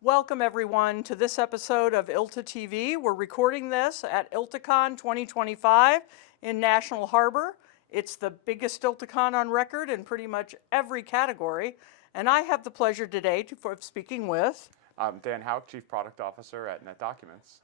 Welcome everyone to this episode of ILTA TV. We're recording this at ILTACON 2025 in National Harbor. It's the biggest ILTACON on record in pretty much every category. And I have the pleasure today of speaking with... I'm Dan Houck, Chief Product Officer at NetDocuments.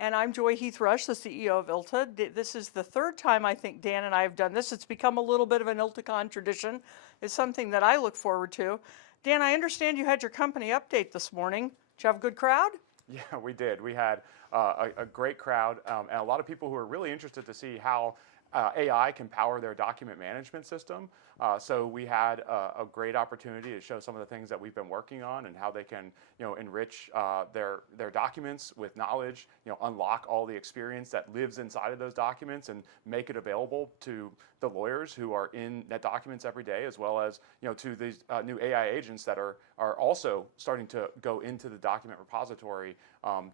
And I'm Joy Heath-Rush, the CEO of ILTA. This is the third time I think Dan and I have done this. It's become a little bit of an ILTACON tradition. It's something that I look forward to. Dan, I understand you had your company update this morning. Did you have a good crowd? Yeah, we did. We had a great crowd and a lot of people who are really interested to see how AI can power their document management system. So we had a great opportunity to show some of the things that we've been working on and how they can, enrich their documents with knowledge, unlock all the experience that lives inside of those documents and make it available to the lawyers who are in NetDocuments every day, as well as, to these new AI agents that are also starting to go into the document repository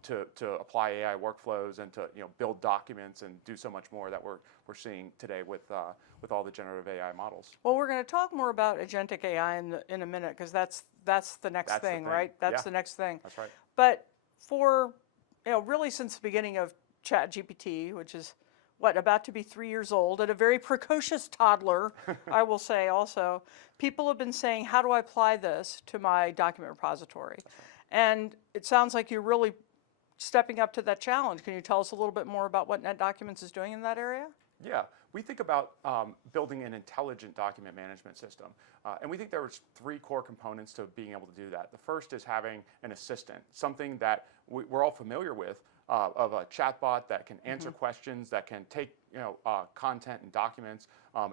to apply AI workflows and to, build documents and do so much more that we're seeing today with all the generative AI models. Well, we're going to talk more about agentic AI in a minute, because that's the next thing, right? That's the next thing. That's right. But for, really since the beginning of ChatGPT, which is about to be 3 years old, and a very precocious toddler, I will say also, people have been saying, how do I apply this to my document repository? Right. And it sounds like you're really stepping up to that challenge. Can you tell us a little bit more about what NetDocuments is doing in that area? Yeah, we think about building an intelligent document management system. And we think there's 3 core components to being able to do that. The first is having an assistant, something that we're all familiar with, of a chatbot that can answer questions, that can take content and documents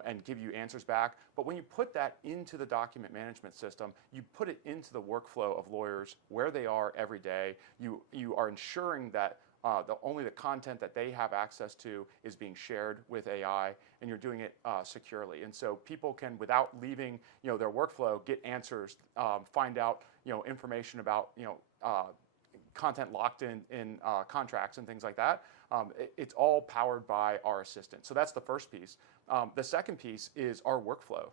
and give you answers back. But when you put that into the document management system, you put it into the workflow of lawyers where they are every day. You are ensuring that only the content that they have access to is being shared with AI, and you're doing it securely. And so people can, without leaving their workflow, get answers, find out information about content locked in contracts and things like that. It's all powered by our assistant. So that's the first piece. The second piece is our workflow.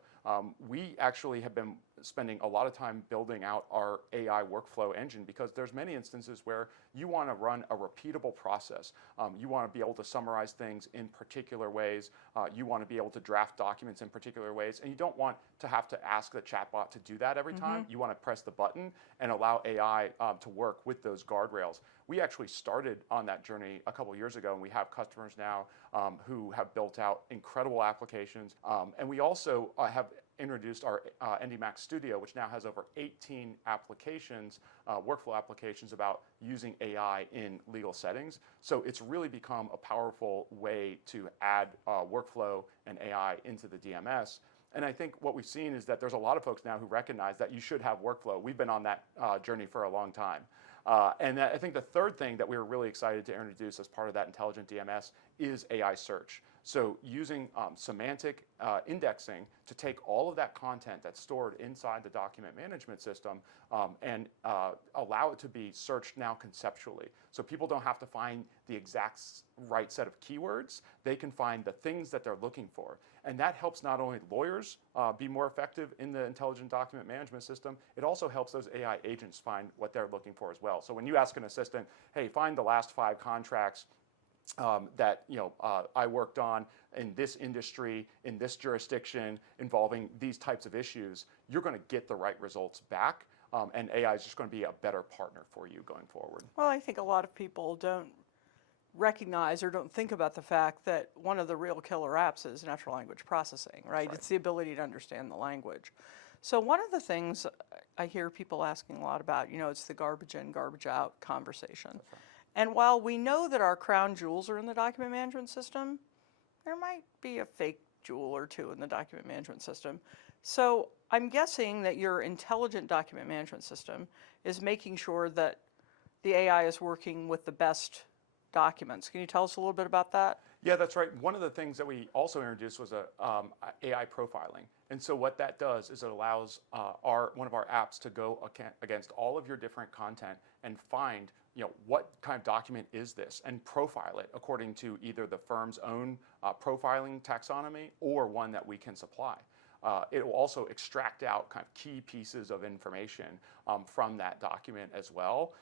We actually have been spending a lot of time building out our AI workflow engine, because there's many instances where you want to run a repeatable process. You want to be able to summarize things in particular ways. You want to be able to draft documents in particular ways, and you don't want to have to ask the chatbot to do that every time. You want to press the button and allow AI to work with those guardrails. We actually started on that journey a couple years ago, and we have customers now who have built out incredible applications. And we also have introduced our NDMax Studio, which now has over 18 applications, workflow applications about using AI in legal settings. So it's really become a powerful way to add workflow and AI into the DMS. And I think what we've seen is that there's a lot of folks now who recognize that you should have workflow. We've been on that journey for a long time. And I think the third thing that we're really excited to introduce as part of that intelligent DMS is AI search. So using semantic indexing to take all of that content that's stored inside the document management system and allow it to be searched now conceptually. So people don't have to find the exact right set of keywords. They can find the things that they're looking for. And that helps not only lawyers be more effective in the intelligent document management system, it also helps those AI agents find what they're looking for as well. So when you ask an assistant, hey, find the last 5 contracts that I worked on in this industry, in this jurisdiction, involving these types of issues, you're going to get the right results back, and AI is just going to be a better partner for you going forward. Well, I think a lot of people don't recognize or don't think about the fact that one of the real killer apps is natural language processing, right? It's the ability to understand the language. So one of the things I hear people asking a lot about, it's the garbage in, garbage out conversation. That's right. And while we know that our crown jewels are in the document management system, there might be a fake jewel or two in the document management system. So I'm guessing that your intelligent document management system is making sure that the AI is working with the best documents. Can you tell us a little bit about that? Yeah, that's right. One of the things that we also introduced was AI profiling. And so what that does is it allows one of our apps to go against all of your different content and find what kind of document is this, and profile it according to either the firm's own profiling taxonomy or one that we can supply. It will also extract out kind of key pieces of information from that document as well.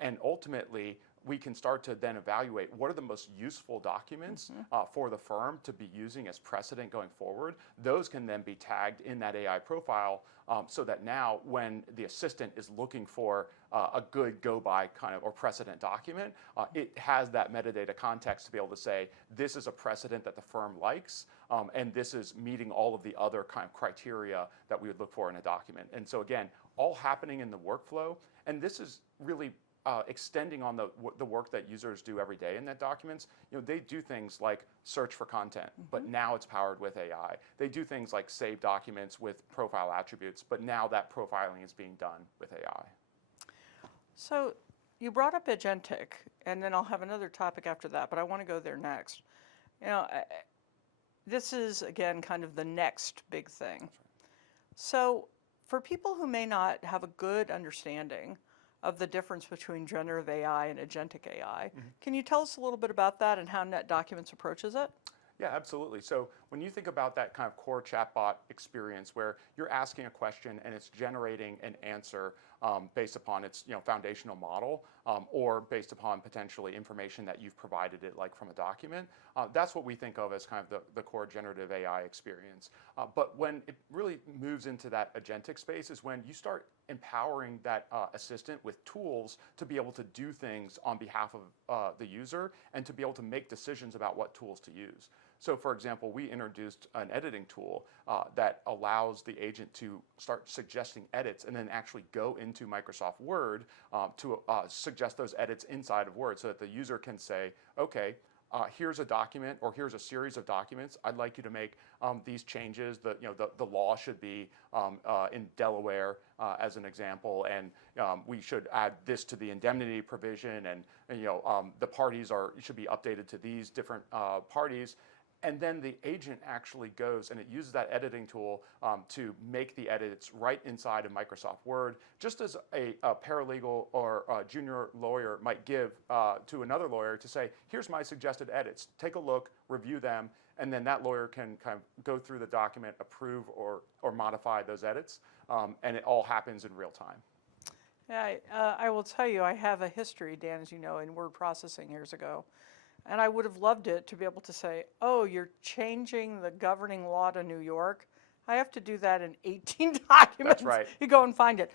And ultimately, we can start to then evaluate what are the most useful documents for the firm to be using as precedent going forward. Those can then be tagged in that AI profile so that now when the assistant is looking for a good go-by kind of or precedent document, it has that metadata context to be able to say, this is a precedent that the firm likes, and this is meeting all of the other kind of criteria that we would look for in a document. And so again, all happening in the workflow, and this is really extending on the work that users do every day in NetDocuments. They do things like search for content, but now it's powered with AI. They do things like save documents with profile attributes, but now that profiling is being done with AI. So you brought up agentic, and then I'll have another topic after that, but I want to go there next. This is, again, kind of the next big thing. Right. So for people who may not have a good understanding of the difference between generative AI and agentic AI, can you tell us a little bit about that and how NetDocuments approaches it? Yeah, absolutely. So when you think about that kind of core chatbot experience where you're asking a question and it's generating an answer based upon its foundational model or based upon potentially information that you've provided it like from a document, that's what we think of as kind of the core generative AI experience. But when it really moves into that agentic space is when you start empowering that assistant with tools to be able to do things on behalf of the user and to be able to make decisions about what tools to use. So for example, we introduced an editing tool that allows the agent to start suggesting edits and then actually go into Microsoft Word to suggest those edits inside of Word so that the user can say, okay, here's a document or here's a series of documents. I'd like you to make these changes. The law should be in Delaware as an example, and we should add this to the indemnity provision, and the parties should be updated to these different parties. And then the agent actually goes and it uses that editing tool to make the edits right inside of Microsoft Word, just as a paralegal or a junior lawyer might give to another lawyer to say, here's my suggested edits, take a look, review them, and then that lawyer can kind of go through the document, approve or modify those edits, and it all happens in real time. Yeah, I will tell you, I have a history, Dan, as you know, in word processing years ago. And I would have loved it to be able to say, oh, you're changing the governing law to New York. I have to do that in 18 documents. That's right. You go and find it.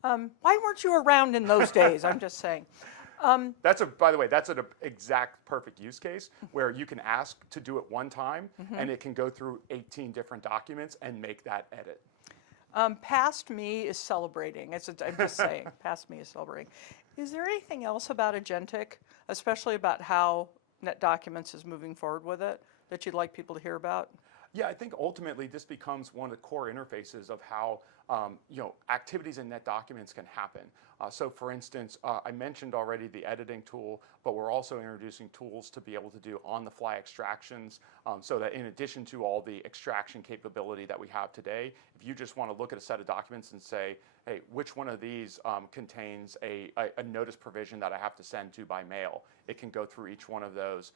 Why weren't you around in those days? I'm just saying. By the way, that's an exact perfect use case where you can ask to do it one time and it can go through 18 different documents and make that edit. Past me is celebrating. I'm just saying, past me is celebrating. Is there anything else about agentic, especially about how NetDocuments is moving forward with it, that you'd like people to hear about? Yeah, I think ultimately this becomes one of the core interfaces of how activities in NetDocuments can happen. So for instance, I mentioned already the editing tool, but we're also introducing tools to be able to do on-the-fly extractions so that in addition to all the extraction capability that we have today, if you just want to look at a set of documents and say, hey, which one of these contains a notice provision that I have to send to by mail, it can go through each one of those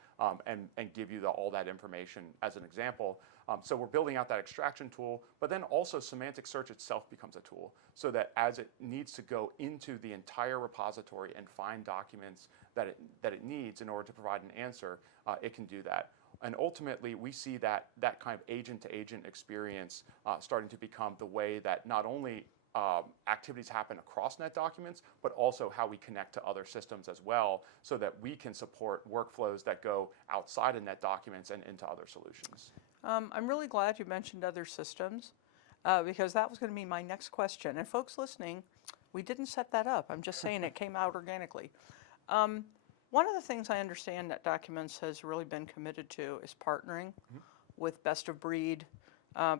and give you all that information as an example. So we're building out that extraction tool, but then also semantic search itself becomes a tool so that as it needs to go into the entire repository and find documents that it needs in order to provide an answer, it can do that. And ultimately, we see that kind of agent-to-agent experience starting to become the way that not only activities happen across NetDocuments, but also how we connect to other systems as well so that we can support workflows that go outside of NetDocuments and into other solutions. I'm really glad you mentioned other systems because that was going to be my next question. And folks listening, we didn't set that up. I'm just saying it came out organically. One of the things I understand NetDocuments has really been committed to is partnering with best-of-breed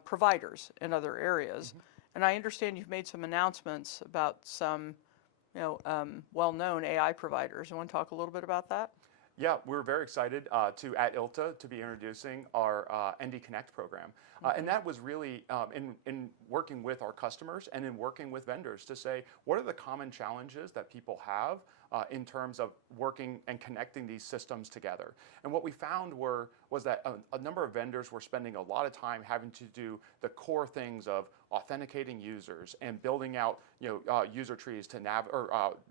providers in other areas. And I understand you've made some announcements about some well-known AI providers. You want to talk a little bit about that? Yeah, we're very excited at ILTA to be introducing our ND Connect program. And that was really in working with our customers and in working with vendors to say, what are the common challenges that people have in terms of working and connecting these systems together. And what we found was that a number of vendors were spending a lot of time having to do the core things of authenticating users and building out user trees to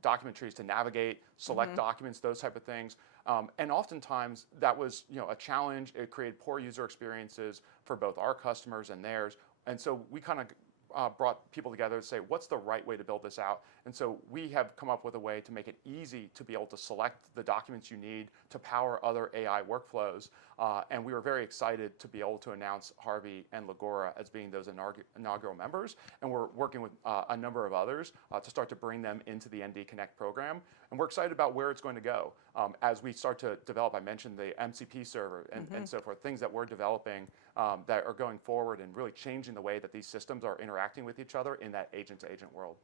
document trees to navigate, select documents, those type of things. And oftentimes that was a challenge. It created poor user experiences for both our customers and theirs. And so we kind of brought people together to say, what's the right way to build this out? And so we have come up with a way to make it easy to be able to select the documents you need to power other AI workflows. And we were very excited to be able to announce Harvey and Legora as being those inaugural members. And we're working with a number of others to start to bring them into the ND Connect program. And we're excited about where it's going to go. As we start to develop, I mentioned the MCP server and so forth, things that we're developing that are going forward and really changing the way that these systems are interacting with each other in that agent-to-agent world.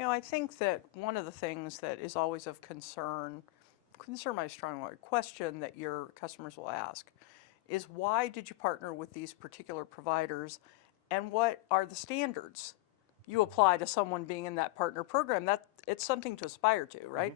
I think that one of the things that is always of concern my strong word, question that your customers will ask is, why did you partner with these particular providers, and what are the standards you apply to someone being in that partner program? That it's something to aspire to, right?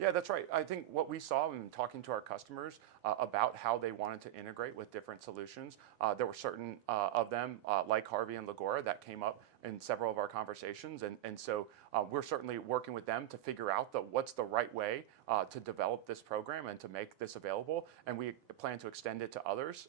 Yeah, that's right. I think what we saw in talking to our customers about how they wanted to integrate with different solutions, there were certain of them, like Harvey and Legora, that came up in several of our conversations. And so we're certainly working with them to figure out what's the right way to develop this program and to make this available. And we plan to extend it to others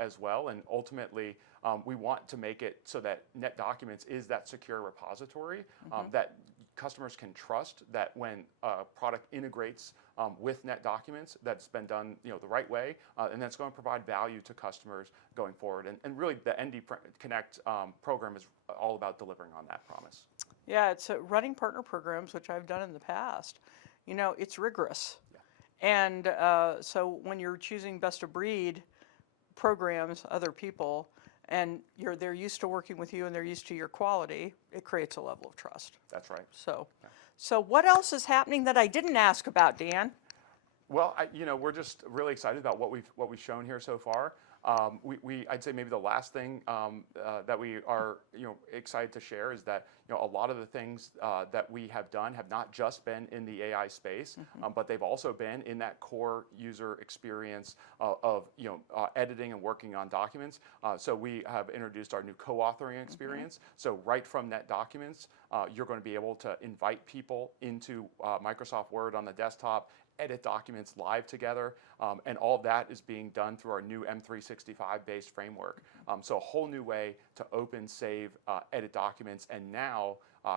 as well. And ultimately, we want to make it so that NetDocuments is that secure repository that customers can trust, that when a product integrates with NetDocuments, that's been done the right way, and that's going to provide value to customers going forward. And really, the ND Connect program is all about delivering on that promise. Yeah, it's running partner programs, which I've done in the past. It's rigorous. Yeah. And so when you're choosing best of breed programs, other people, and they're used to working with you and they're used to your quality, it creates a level of trust. That's right. So what else is happening that I didn't ask about, Dan? Well, we're just really excited about what we've shown here so far. I'd say maybe the last thing that we are excited to share is that a lot of the things that we have done have not just been in the AI space, but they've also been in that core user experience of editing and working on documents. So we have introduced our new co-authoring experience. So right from NetDocuments, you're going to be able to invite people into Microsoft Word on the desktop, edit documents live together, and all of that is being done through our new M365-based framework. So a whole new way to open, save, edit documents, and now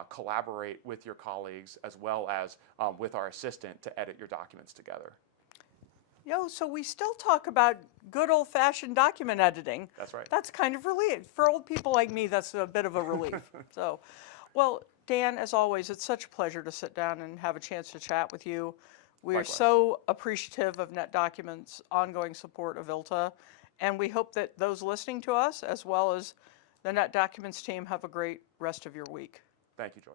collaborate with your colleagues as well as with our assistant to edit your documents together. So we still talk about good old-fashioned document editing. That's right. That's kind of relief. For old people like me, that's a bit of a relief. Well, Dan, as always, it's such a pleasure to sit down and have a chance to chat with you. We Likewise. are so appreciative of NetDocuments' ongoing support of ILTA, and we hope that those listening to us, as well as the NetDocuments team, have a great rest of your week. Thank you, Joy.